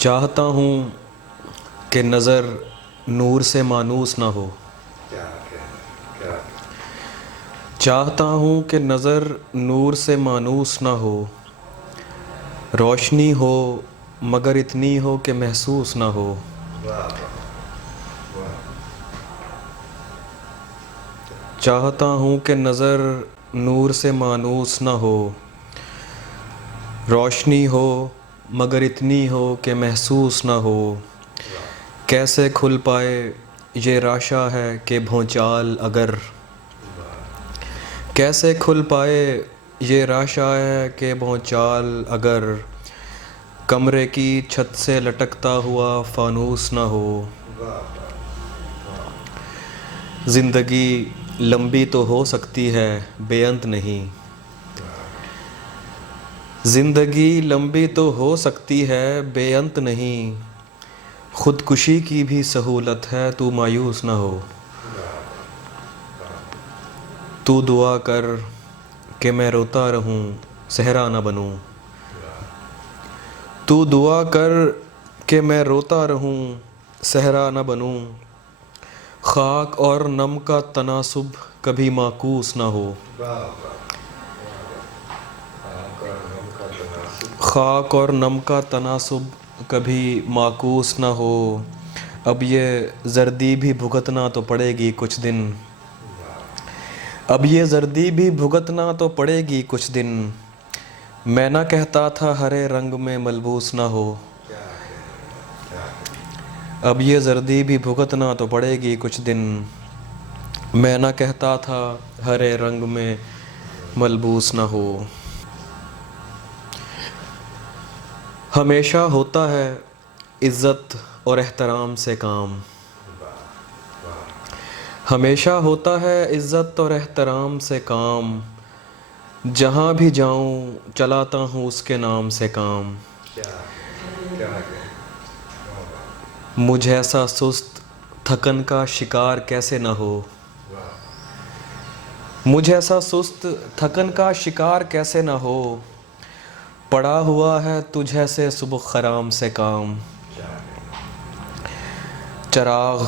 चाहता हूँ कि नज़र नूर से मानूस ना हो। चाहता हूँ कि नज़र नूर से मानूस ना हो। रोशनी हो मगर इतनी हो कि महसूस ना हो। चाहता हूँ कि नज़र नूर से मानूस ना हो। रोशनी हो मगर इतनी हो कि महसूस ना हो। कैसे खुल पाए ये राशा है कि भौचाल अगर, कैसे खुल पाए ये राशा है कि भौचाल अगर, कमरे की छत से लटकता हुआ फानूस ना हो। ज़िंदगी लंबी तो हो सकती है बेअंत नहीं। ज़िंदगी लंबी तो हो सकती है बेअंत नहीं। ख़ुदकुशी की भी सहूलत है तू मायूस ना हो। तू दुआ कर कि मैं रोता रहूं सहरा ना बनूं। तू दुआ कर कि मैं रोता रहूं सहरा ना बनूं। खाक और नम का तनासुब कभी माकूस ना हो। खाक और नम का तनासुब कभी माकूस ना हो। अब ये जर्दी भी भुगतना तो पड़ेगी कुछ दिन। अब ये जर्दी भी भुगतना तो पड़ेगी कुछ दिन। मैं ना कहता था हरे रंग में मलबूस ना हो। अब ये जर्दी भी भुगतना तो पड़ेगी कुछ दिन। मैं ना कहता था हरे रंग में मलबूस ना हो। हमेशा होता है इज़्ज़त और एहतराम से काम। हमेशा होता है इज़्ज़त और एहतराम से काम। जहाँ भी जाऊँ चलाता हूँ उसके नाम से काम। मुझ ऐसा सुस्त थकन का शिकार कैसे न हो। मुझ ऐसा सुस्त थकन का शिकार कैसे न हो। पड़ा हुआ है तुझे से सुबह खराम से काम। चराग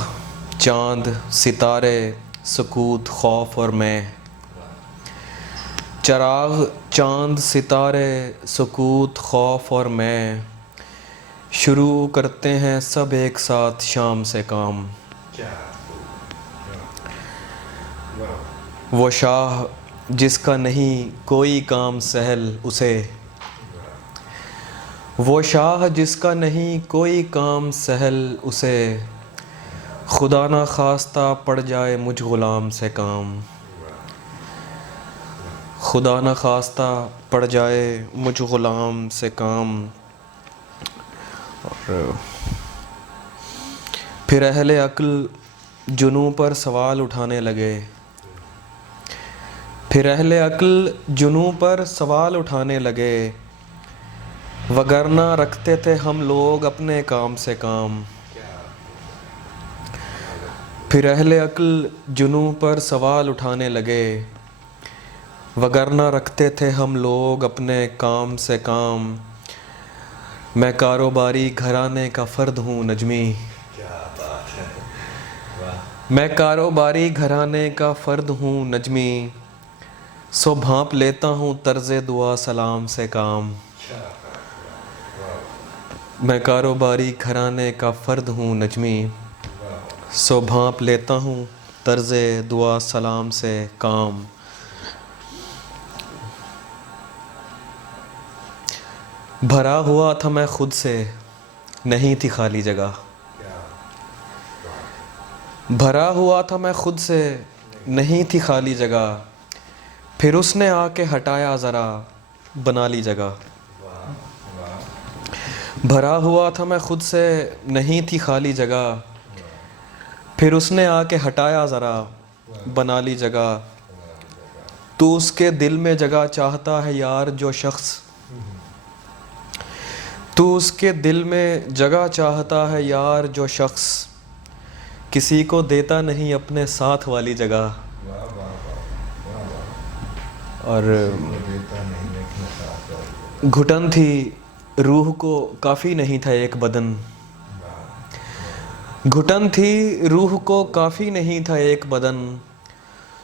चाँद सितारे सुकूत खौफ और मैं। चराग चाँद सितारे सुकूत खौफ और मैं। शुरू करते हैं सब एक साथ शाम से काम। वो शाह जिसका नहीं कोई काम सहल उसे। वो शाह जिसका नहीं कोई काम सहल उसे। खुदा ना खास्ता पड़ जाए मुझ ग़ुलाम से काम। खुदा ना खास्ता पड़ जाए मुझ ग़ुलाम से काम। और फिर अहले अक्ल जुनून पर सवाल उठाने लगे। फिर अहले अक्ल जुनून पर सवाल उठाने लगे। वगरना रखते थे हम लोग अपने काम से काम। फिर अहले अक्ल जुनून पर सवाल उठाने लगे। वगरना रखते थे हम लोग अपने काम से काम। मैं कारोबारी घराने का फ़र्द हूँ नजमी। मैं कारोबारी घराने का फ़र्द हूँ नजमी। सो भांप लेता हूँ तर्ज़े दुआ सलाम से काम। मैं कारोबारी घराने का फ़र्द हूँ नजमी। सो भांप लेता हूँ तर्ज़े दुआ सलाम से काम। भरा हुआ था मैं खुद से नहीं थी खाली जगह। भरा हुआ था मैं खुद से नहीं थी खाली जगह। फिर उसने आके हटाया ज़रा बना ली जगह। भरा हुआ था मैं खुद से नहीं थी खाली जगह। फिर उसने आके हटाया ज़रा बना ली जगह। तू उसके दिल में जगह चाहता है यार जो शख्स। तू उसके दिल में जगह चाहता है यार जो शख्स। किसी को देता नहीं अपने साथ वाली जगह। और घुटन थी रूह को काफ़ी नहीं था एक बदन, घुटन थी रूह को काफ़ी नहीं था एक बदन,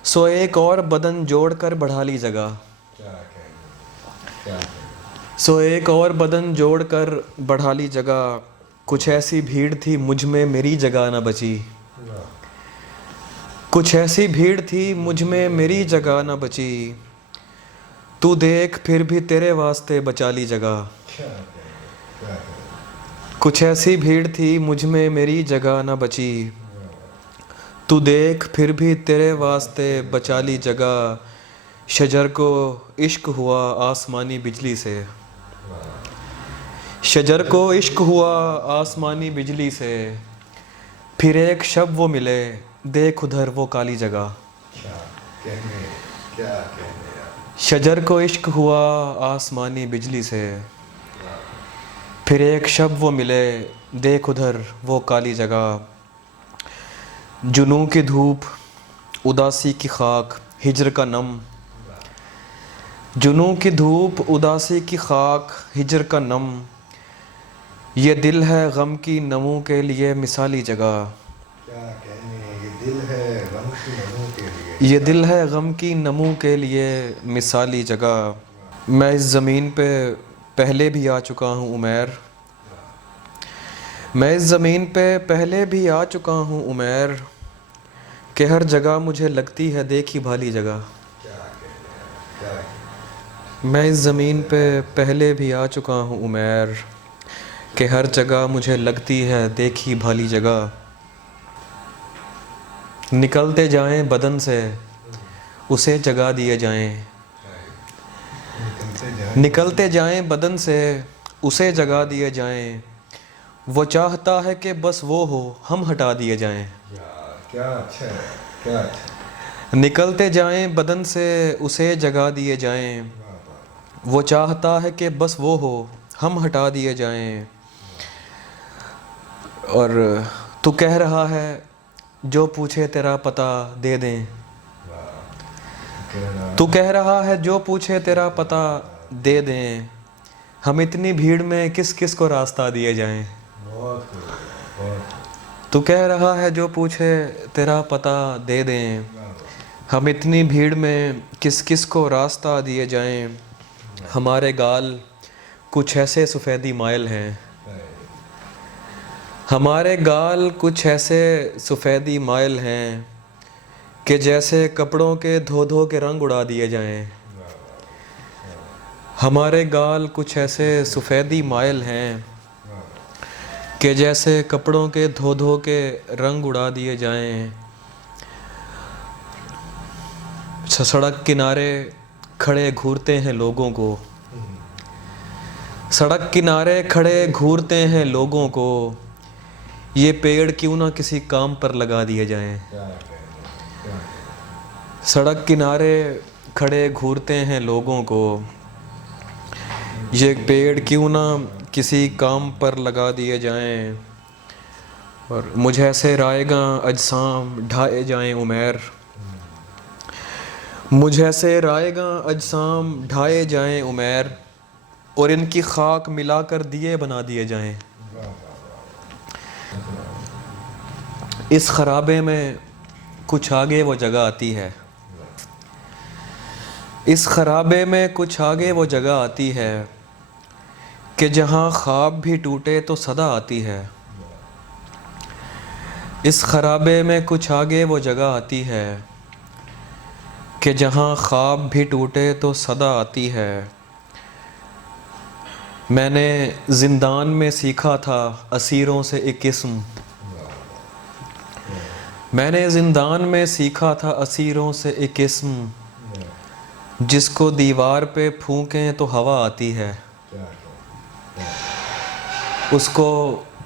सो एक और बदन जोड़कर बढ़ा ली जगह। सो एक और बदन जोड़कर बढ़ा ली जगह, कुछ ऐसी भीड़ थी मुझ में मेरी जगह न बची। कुछ ऐसी भीड़ थी मुझ में मेरी जगह न बची, तू देख फिर भी तेरे वास्ते बचा ली जगह। कुछ ऐसी भीड़ थी मुझ में मेरी जगह न बची, तू देख फिर भी तेरे वास्ते बचा ली जगह। शजर को इश्क हुआ आसमानी बिजली से, शजर को इश्क हुआ आसमानी बिजली से, फिर एक शब वो मिले देख उधर वो काली जगह। शजर को इश्क हुआ आसमानी बिजली से, फिर एक शब वो मिले देख उधर वो काली जगह। जुनून की धूप उदासी की खाक हिज्र का नम, जुनून की धूप उदासी की खाक हिज्र का नम, ये दिल है गम की नमों के लिए मिसाली जगह। क्या कहने, ये दिल है गम की नमों के लिए, ये दिल है गम की नमों के लिए मिसाली जगह। मैं इस ज़मीन पे पहले भी आ चुका हूँ उमैर, मैं इस ज़मीन पे पहले भी आ चुका हूँ उमैर, कि हर जगह मुझे लगती है देखी भाली जगह। मैं इस ज़मीन पे पहले भी आ चुका हूँ उमैर, कि हर जगह मुझे लगती है देखी भाली जगह। निकलते जाएं बदन से उसे जगा दिए जाएं, निकलते जाएं बदन से उसे जगा दिए जाएं, वो चाहता है कि बस वो हो हम हटा दिए जाएं। क्या अच्छा है, क्या अच्छा। निकलते जाएं बदन से उसे जगा दिए जाएं, वो चाहता है कि बस वो हो हम हटा दिए जाएं। और तू कह रहा है जो पूछे तेरा पता दे दें, तू कह रहा है जो पूछे तेरा पता दे दें, हम इतनी भीड़ में किस किस को रास्ता दिए जाएं। तू कह रहा है जो पूछे तेरा पता दे दें, हम इतनी भीड़ में किस किस को रास्ता दिए जाएं। हमारे गाल कुछ ऐसे सफ़ेदी माइल हैं, हमारे गाल कुछ ऐसे सफ़ेदी माइल हैं, कि जैसे कपड़ों के धो धो के रंग उड़ा दिए जाएं। हमारे गाल कुछ ऐसे सफ़ेदी माइल हैं, कि जैसे कपड़ों के धो धो के रंग उड़ा दिए जाएं। सड़क किनारे खड़े घूरते हैं लोगों को, सड़क किनारे खड़े घूरते हैं लोगों को, ये पेड़ क्यों ना किसी काम पर लगा दिए जाएं। सड़क किनारे खड़े घूरते हैं लोगों को, ये पेड़ क्यों ना किसी काम पर लगा दिए जाएं। और मुझे ऐसे रायगा अजसाम ढाए जाएं उमैर, मुझे ऐसे रायगा अजसाम ढाए जाएं उमैर, और इनकी खाक मिलाकर दिए बना दिए जाएं। इस खराबे में कुछ आगे वो जगह आती है, इस खराबे में कुछ आगे वो जगह आती है, कि जहाँ ख्वाब भी टूटे तो सदा आती है। इस खराबे में कुछ आगे वो जगह आती है, कि जहाँ ख्वाब भी टूटे तो सदा आती है। मैंने ज़िंदान में सीखा था असीरों से एक किस्म, मैंने ज़िंदान में सीखा था असीरों से एक किस्म, जिसको दीवार पे फूंकें तो हवा आती है, उसको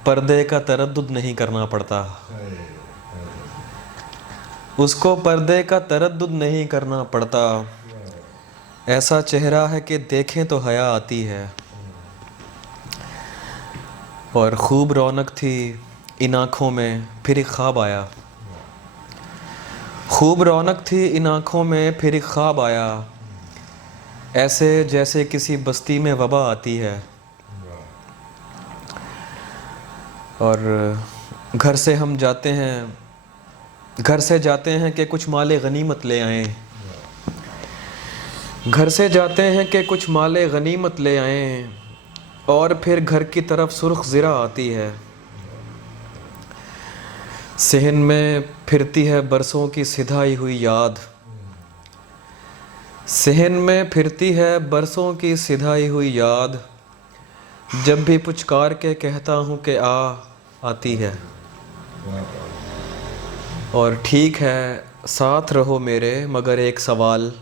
पर्दे का तरद्दुद नहीं करना पड़ता, उसको पर्दे का तरद्दुद नहीं करना पड़ता। ऐसा चेहरा है कि देखें तो हया आती है, और खूब रौनक थी इन आँखों में फिर एक ख्वाब आया, खूब रौनक थी इन आँखों में फिर एक ख्वाब आया, ऐसे जैसे किसी बस्ती में वबा आती है, और घर से हम जाते हैं, घर से जाते हैं कि कुछ माले गनीमत ले आएं, घर से जाते हैं कि कुछ माले गनीमत ले आएं, और फिर घर की तरफ सुर्ख ज़िरा आती है। सहन में फिरती है बरसों की सिधाई हुई याद, सहन में फिरती है बरसों की सिधाई हुई याद, जब भी पुचकार के कहता हूँ कि आती है। और ठीक है साथ रहो मेरे मगर एक सवाल,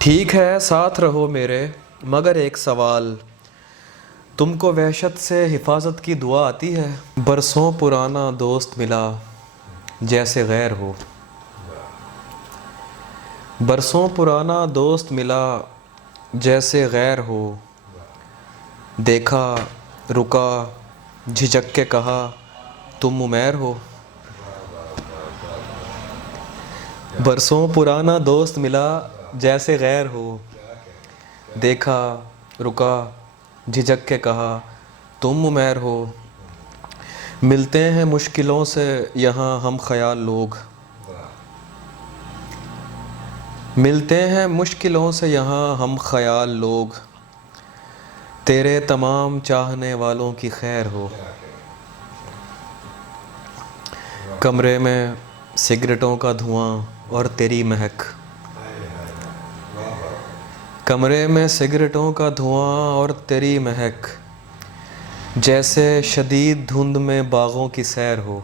ठीक है साथ रहो मेरे मगर एक सवाल, तुमको वहशत से हिफाजत की दुआ आती है? बरसों पुराना दोस्त मिला जैसे गैर हो, बरसों पुराना दोस्त मिला जैसे गैर हो, देखा रुका झिझक के कहा तुम उमैर हो। बरसों पुराना दोस्त मिला जैसे गैर हो, देखा रुका झिझक के कहा तुम उमैर हो। मिलते हैं मुश्किलों से यहाँ हम ख्याल लोग, मिलते हैं मुश्किलों से यहाँ हम ख्याल लोग, तेरे तमाम चाहने वालों की खैर हो। कमरे में सिगरेटों का धुआं और तेरी महक, कमरे में सिगरेटों का धुआं और तेरी महक, जैसे शदीद धुंध में बागों की सैर हो।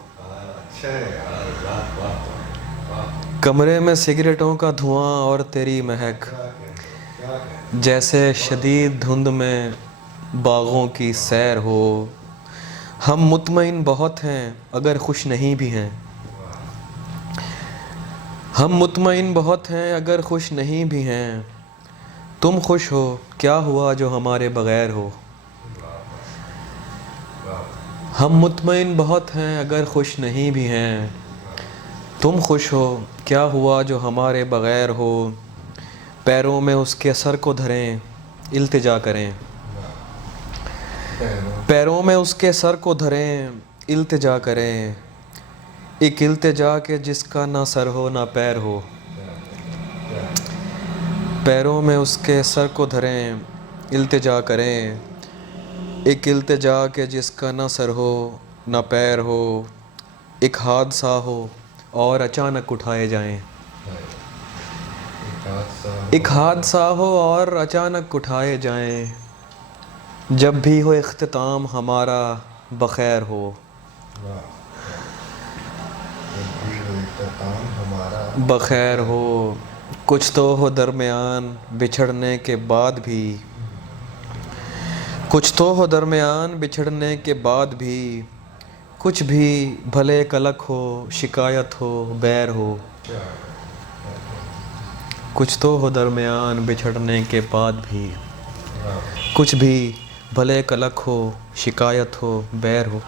कमरे में सिगरेटों का धुआं और तेरी महक, जैसे शदीद धुंध में बागों की सैर हो। हम मुतमईन बहुत हैं अगर खुश नहीं भी हैं, हम मुतमईन बहुत हैं अगर खुश नहीं भी हैं, तुम खुश हो क्या हुआ जो हमारे बग़ैर हो। हम मुतमईन बहुत हैं अगर खुश नहीं भी हैं, तुम खुश हो क्या हुआ जो हमारे बग़ैर हो। पैरों में उसके सर को धरें इल्तिजा करें, पैरों में उसके सर को धरें इल्तिजा करें, एक इल्तिजा के जिसका ना सर हो ना पैर हो। पैरों में उसके सर को धरें इल्तिजा करें, एक इल्तिजा के जिसका ना सर हो ना पैर हो। एक हादसा हो और अचानक उठाए जाएं, एक हादसा हो और अचानक उठाए जाएं, जब भी हो इख्तिताम हमारा बखैर हो। बखैर हो कुछ तो हो दरमियान बिछड़ने के बाद भी, कुछ तो हो दरमियान बिछड़ने के बाद भी, कुछ भी भले कलक हो शिकायत हो बैर हो। कुछ तो हो दरमियान बिछड़ने के बाद भी, कुछ भी भले कलक हो शिकायत हो बैर हो।